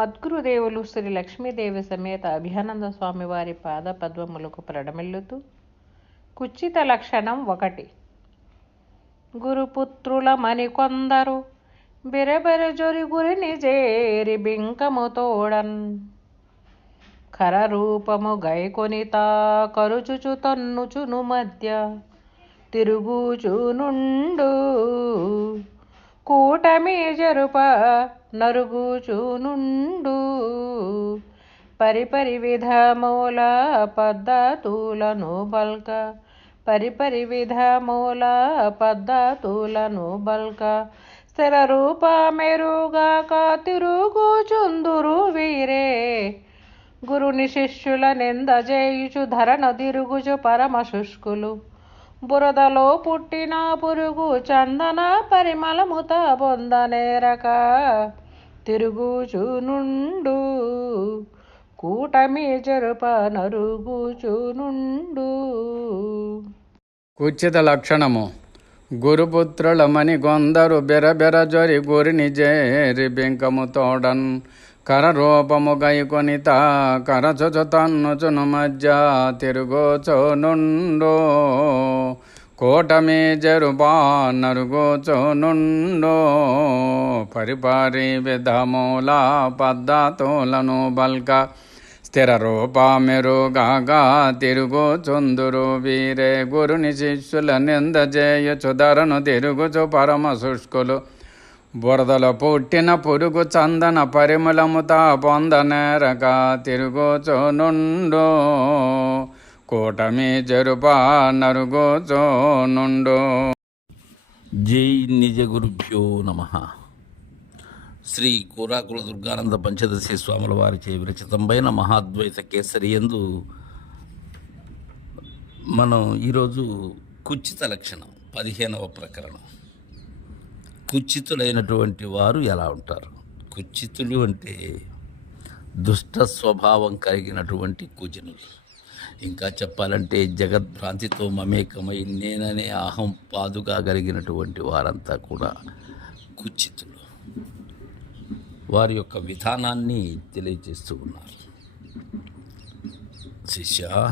మద్గురుదేవులు శ్రీ లక్ష్మీదేవి సమేత అభియానంద స్వామివారి పాద పద్మములకు ప్రణమిల్లుతూ కుచిత లక్షణం ఒకటి. గురుపుత్రుల మని కొందరు బిరబెరజొరి గురిని చేరి బింకము తోడన్. ఖర రూపము గైకొనితా కరుచుచు తన్నుచును మధ్య తిరుగుచునుండు. కూటమి జరుప నరుగుచునుండు. పరిపరి విధమూల పద్ధతులను బల్క పరిపరి విధమూల పద్ధతులను బల్క స్థిర రూప మెరుగాక తిరుగుచుందురు వీరే. గురుని శిష్యుల నింద చేయుచు ధరణ తిరుగుచు పరమ శుష్కులు. బురదలో పుట్టిన పురుగు చందన పరిమళముత బొందనేరక తిరుగుచునుండు. కూటమి జరుప నరుగుచునుండు. కుచిత లక్షణము. గురుపుత్రులమని కొందరు బెరబెర జొరి గురిని చేరి బెంకము తోడన్. కర రూపము కరచుచు తన్నుచును మధ్య తిరుగుచోనుండు. కోటమే జరుబా నరుగుచోనుండు. పరిపారి విధముల పద్ధతులను బల్క స్థిర రూపమెరుగాగా తిరుగుచుందురు వీరే గురుని శిష్యుల నింద చేయచు ధరను తిరుగుచు పరమ శుష్కులు. బురదలో పుట్టిన పురుగు చందన పరిమళముతా పొందనేరక తిరుగుచునుండు. కూటమి జరుప నరుగుచునుండు. జై నిజ గురుభ్యో నమ. శ్రీ కూరాకుల దుర్గానంద పంచదశి స్వాముల వారిచే విరచితంపైన మహాద్వైత కేసరి ఎందు మనం ఈరోజు కుచిత లక్షణం పదిహేనవ ప్రకరణం. కుచితులైనటువంటి వారు ఎలా ఉంటారు? కుచితులు అంటే దుష్ట స్వభావం కలిగినటువంటి కుజనులు. ఇంకా చెప్పాలంటే జగద్భ్రాంతితో మమేకమై నేననే అహం పాదుగా కలిగినటువంటి వారంతా కూడా కుచితులు. వారి యొక్క విధానాన్ని తెలియజేస్తూ ఉన్నారు. శిష్య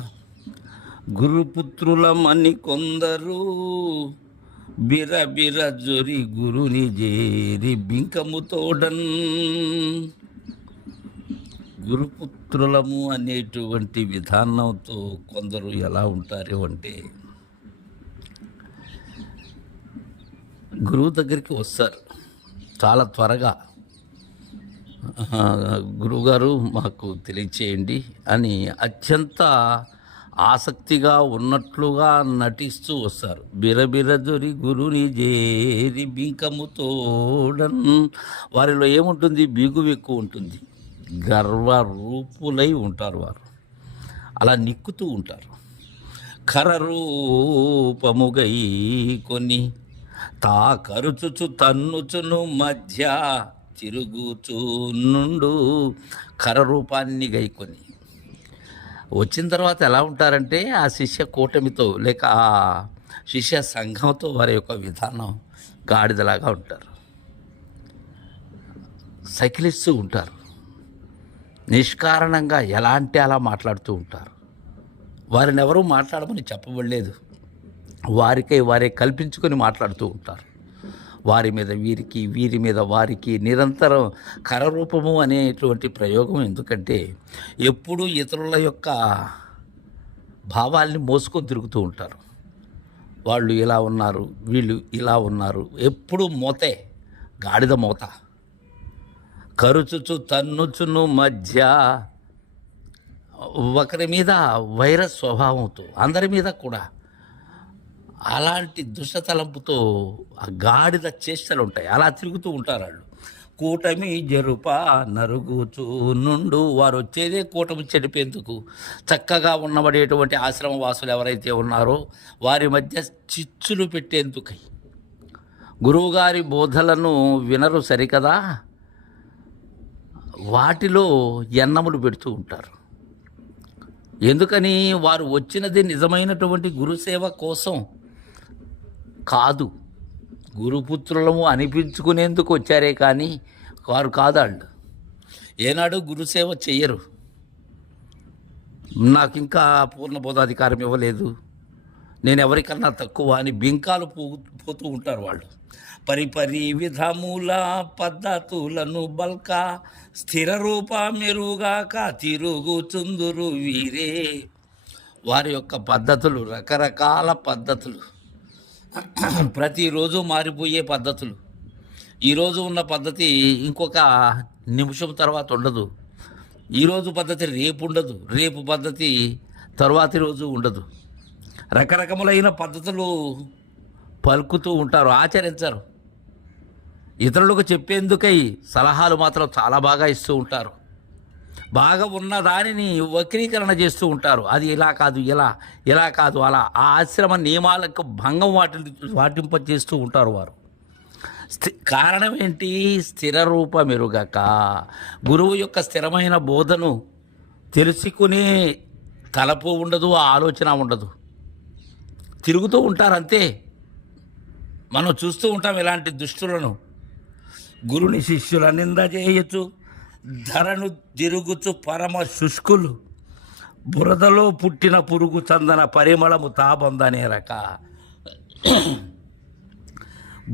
గురుపుత్రులమని కొందరు బిర బిర జొరి గురుని జేరి బింకముతోడన్ గురుపుత్రులము అనేటువంటి విధానంతో కొందరు ఎలా ఉంటారు అంటే గురువు దగ్గరికి వస్తారు చాలా త్వరగా. గురువుగారు మాకు తెలియచేయండి అని అత్యంత ఆసక్తిగా ఉన్నట్లుగా నటిస్తూ వస్తారు. బిరబిరదురి గురుని జేరి బీకముతోడన్ వారిలో ఏముంటుంది? బిగు ఎక్కువ ఉంటుంది. గర్వ రూపులై ఉంటారు వారు. అలా నిక్కుతూ ఉంటారు. ఖర కొన్ని తా కరుచుచు తన్నుచును మధ్య తిరుగుచు నుండు కరరూపాన్ని గైకొని వచ్చిన తర్వాత ఎలా ఉంటారంటే ఆ శిష్య కూటమితో లేక ఆ శిష్య సంఘంతో వారి యొక్క విధానం గాడిదలాగా ఉంటారు. సైకిలిస్తూ ఉంటారు. నిష్కారణంగా ఎలా అంటే అలా మాట్లాడుతూ ఉంటారు. వారిని ఎవరూ మాట్లాడమని చెప్పబడలేదు. వారికై వారే కల్పించుకొని మాట్లాడుతూ ఉంటారు. వారి మీద వీరికి వీరి మీద వారికి నిరంతరం కరరూపము అనేటువంటి ప్రయోగం. ఎందుకంటే ఎప్పుడూ ఇతరుల యొక్క భావాల్ని మోసుకొని తిరుగుతూ ఉంటారు. వాళ్ళు ఇలా ఉన్నారు వీళ్ళు ఇలా ఉన్నారు. ఎప్పుడు మోతే గాడిద మోత. కరుచుచు తన్నుచును మధ్య ఒకరి మీద వైరస్ స్వభావంతో అందరి మీద కూడా అలాంటి దుష్టతలంపుతో ఆ గాడిద చేష్టలు ఉంటాయి అలా తిరుగుతూ ఉంటారు వాళ్ళు కూటమి జరుప నరుగుచు నుండు వారు వచ్చేదే కూటమి చెడిపేందుకు. చక్కగా ఉన్నబడేటువంటి ఆశ్రమ వాసులు ఎవరైతే ఉన్నారో వారి మధ్య చిచ్చులు పెట్టేందుకై. గురువుగారి బోధలను వినరు సరికదా? వాటిలో ఎన్నములు పెడుతూ ఉంటారు. ఎందుకని వారు వచ్చినది నిజమైనటువంటి గురుసేవ కోసం కాదు. గురుపుత్రులము అనిపించుకునేందుకు వచ్చారే కానీ వారు కాదాళ్ళు ఏనాడు గురుసేవ చెయ్యరు. నాకు ఇంకా పూర్ణ బోధాధికారం ఇవ్వలేదు. నేను ఎవరికన్నా తక్కువ అని బింకాలు పో పోతూ ఉంటారు వాళ్ళు. పరిపరి విధముల పద్ధతులను బల్క స్థిర రూప మెరుగాక తిరుగుచుందురు వీరే. వారి యొక్క పద్ధతులు రకరకాల పద్ధతులు. ప్రతిరోజు మారిపోయే పద్ధతులు. ఈరోజు ఉన్న పద్ధతి ఇంకొక నిమిషం తర్వాత ఉండదు. ఈరోజు పద్ధతి రేపు ఉండదు. రేపు పద్ధతి తర్వాతి రోజు ఉండదు. రకరకములైన పద్ధతులు పలుకుతూ ఉంటారు ఆచరించరు. ఇతరులకు చెప్పేందుకై సలహాలు మాత్రం చాలా బాగా ఇస్తూ ఉంటారు. బాగా ఉన్న దానిని వక్రీకరణ చేస్తూ ఉంటారు. అది ఇలా కాదు ఇలా ఇలా కాదు అలా. ఆ ఆశ్రమ నియమాలకు భంగం వాటి వాటింప చేస్తూ ఉంటారు వారు. స్థి కారణం ఏంటి స్థిర రూప మెరుగక గురువు యొక్క స్థిరమైన బోధను తెలుసుకునే తలపు ఉండదు ఆలోచన ఉండదు. తిరుగుతూ ఉంటారు అంతే మనం చూస్తూ ఉంటాం ఇలాంటి దుష్టులను. గురుని శిష్యుల నింద చేయొచ్చు. ధరను తిరుగుచు పరమ శుష్కులు. బురదలో పుట్టిన పురుగు చందన పరిమళము తాబందనే రక.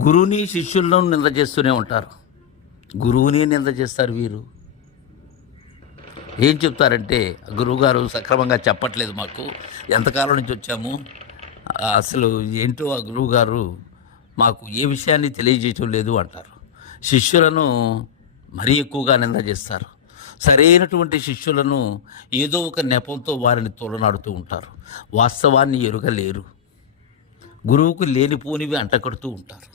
గురువుని శిష్యులను నింద చేస్తూనే ఉంటారు. గురువుని నింద చేస్తారు వీరు. ఏం చెప్తారంటే గురువుగారు సక్రమంగా చెప్పట్లేదు మాకు. ఎంతకాలం నుంచి వచ్చాము? అసలు ఏంటో ఆ గురువుగారు మాకు ఏ విషయాన్ని తెలియజేయటం లేదు అంటారు. శిష్యులను మరీ ఎక్కువగా నింద చేస్తారు. సరైనటువంటి శిష్యులను ఏదో ఒక నెపంతో వారిని తోలనాడుతూ ఉంటారు. వాస్తవాన్ని ఎరుగలేరు. గురువుకు లేనిపోనివి అంటకడుతూ ఉంటారు.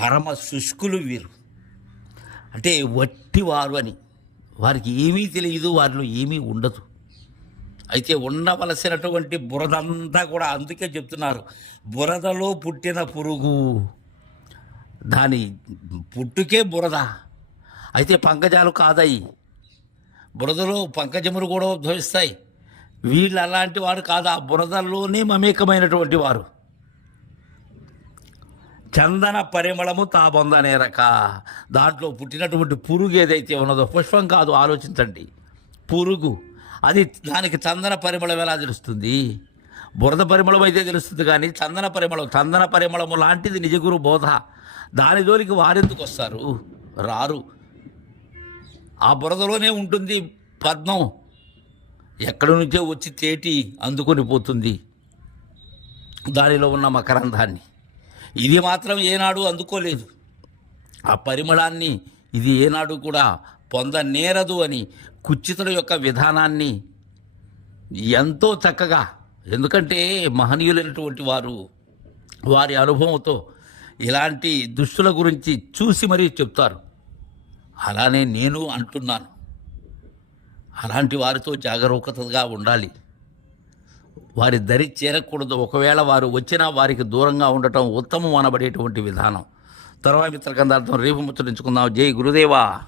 పరమ శుష్కులు వీరు. అంటే వట్టివారు అని. వారికి ఏమీ తెలియదు వారిలో ఏమీ ఉండదు. అయితే ఉండవలసినటువంటి బురదంతా కూడా అందుకే చెప్తున్నారు. బురదలో పుట్టిన పురుగు. దాని పుట్టుకే బురద. అయితే పంకజాలు కాదయి. బురదలో పంకజములు కూడా ఉద్భవిస్తాయి. వీళ్ళు అలాంటి వాడు కాదు. ఆ బురదల్లోనే మమేకమైనటువంటి వారు. చందన పరిమళము తాబొందనే రక. దాంట్లో పుట్టినటువంటి పురుగు ఏదైతే ఉన్నదో పుష్పం కాదు ఆలోచించండి. పురుగు. అది దానికి చందన పరిమళం ఎలా తెలుస్తుంది? బురద పరిమళం అయితే తెలుస్తుంది కానీ చందన పరిమళం చందన పరిమళము లాంటిది నిజగురు బోధ. దాని జోలికి వారెందుకు వస్తారు? రారు. ఆ బురదలోనే ఉంటుంది పద్మం. ఎక్కడి నుంచో వచ్చి తేటి అందుకొని పోతుంది. దానిలో ఉన్న మకరంధాన్ని ఇది మాత్రం ఏనాడు అందుకోలేదు. ఆ పరిమళాన్ని ఇది ఏనాడు కూడా పొందనేరదు అని కుచితుల యొక్క విధానాన్ని ఎంతో చక్కగా ఎందుకంటే మహనీయులైనటువంటి వారు వారి అనుభవంతో ఇలాంటి దుష్టుల గురించి చూసి మరీ చెప్తారు. అలానే నేను అంటున్నాను. అలాంటి వారితో జాగరూకతగా ఉండాలి. వారి దరి చేరకూడదు. ఒకవేళ వారు వచ్చినా వారికి దూరంగా ఉండటం ఉత్తమం అనబడేటువంటి విధానం. తర్వాత మిత్రకందార్థం రేపు ముచ్చరించుకుందాం జై గురుదేవా.